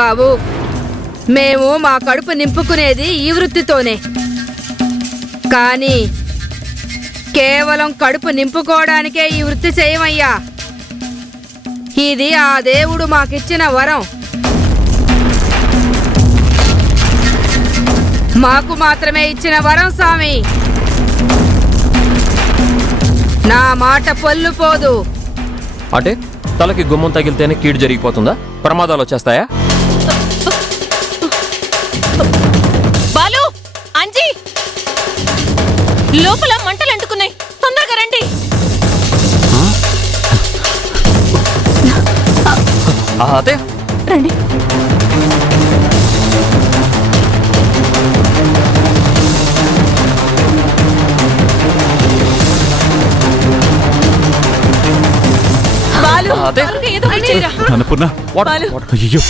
బాబు, మేము మా కడుపు నింపుకునేది ఈ వృత్తితోనే. కానీ కేవలం కడుపు నింపుకోవడానికే ఈ వృత్తి చేయమయ్యా. ఇది ఆ దేవుడు మాకిచ్చిన వరం. మాకు మాత్రమే ఇచ్చిన వరం స్వామి. నా మాట పొల్లు పోదు. అంటే తలకి గుమ్మం తగిలితేనే కీడు జరిగిపోతుందా? ప్రమాదాలు వచ్చేస్తాయా? బాలు, అంజీ, లోపల మంటలు అంటుకున్నాయి, తొందరగా రండి. అదే రండి. బాలు, ఏదో ఒకటి చేయరా. అన్నపూర్ణ, బాలు. అయ్యో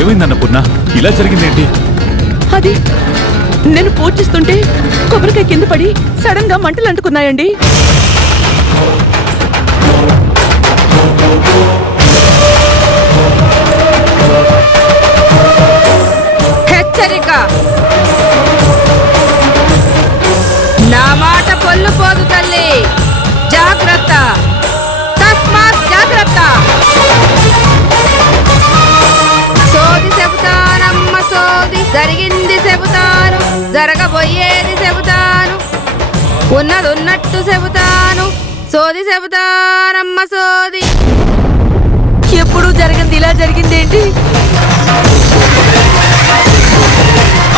ఏమైందన్నపూర్ణ? ఇలా జరిగిందేంటి? అది నేను పూజ చేస్తుంటే కొబ్బరికాయ కింద పడి సడన్ గా మంటలు అంటుకున్నాయండి. హెచ్చరిక! నా మాట పొల్లు పోదు తల్లి. జాగ్రత్త, తస్మాత్ జాగ్రత్త. సోది చెబుతానమ్మ సోది, జరిగింది చెబుతాను, జరగబోయేది చెబుతాను, ఉన్నదున్నట్టు చెబుతాను. సోది చెబుతానమ్మ సోది. ఎప్పుడు జరిగింది ఇలా జరిగిందేంటి?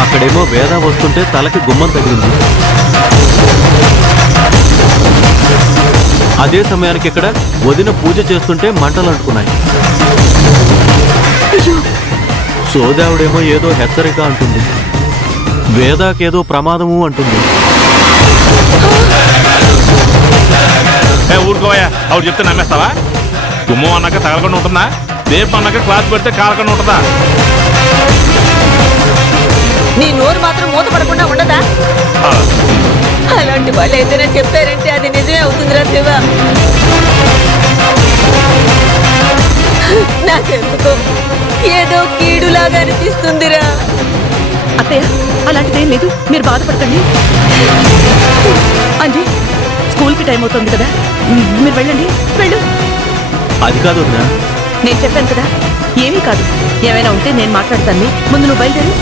అక్కడేమో వేద వస్తుంటే తలకి గుమ్మం తగిలింది. అదే సమయానికి ఇక్కడ వదిన పూజ చేస్తుంటే మంటలు అంటుకున్నాయి. సోదావుడేమో ఏదో హెచ్చరిక అంటుంది, వేదాకేదో ప్రమాదము అంటుంది. ఊరుకోవయ్యా, ఆవిడ చెప్తే నమ్మేస్తావా? గుమ్మం అన్నాక తగలకుండా ఉంటుందా? రేపు అన్నాక క్లాత్ పెడితే కాలకుండా ఉంటుందా? నీ నోరు మాత్రం మూతపడకుండా ఉండదా? అలాంటి వాళ్ళు ఏదైనా చెప్పారంటే అది నిజమే అవుతుందిరా శివ. నాకెందుకో ఏదో కీడులాగా అనిపిస్తుందిరా. అత్తయ్య, అలాంటిదేం లేదు, మీరు బాధపడకండి. అంజీ, స్కూల్కి టైం అవుతుంది కదా, మీరు వెళ్ళండి. వెళ్ళు. అది కాదు వదినా, నేను చెప్పాను కదా, ఏమీ కాదు. ఏమైనా ఉంటే నేను మాట్లాడతాను. ముందు నువ్వు బయలుదేరు.